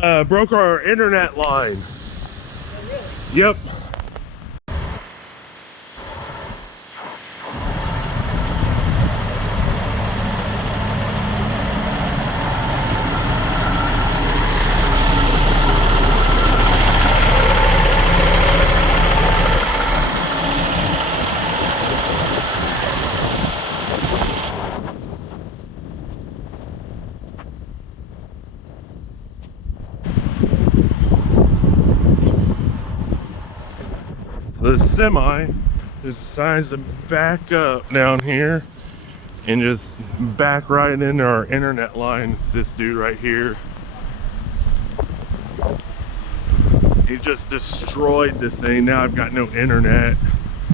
Broke our internet line. Oh, really? Yep. So the semi decides to back up down here and just back right into our internet line. It's this dude right here. He just destroyed this thing. Now I've got no internet.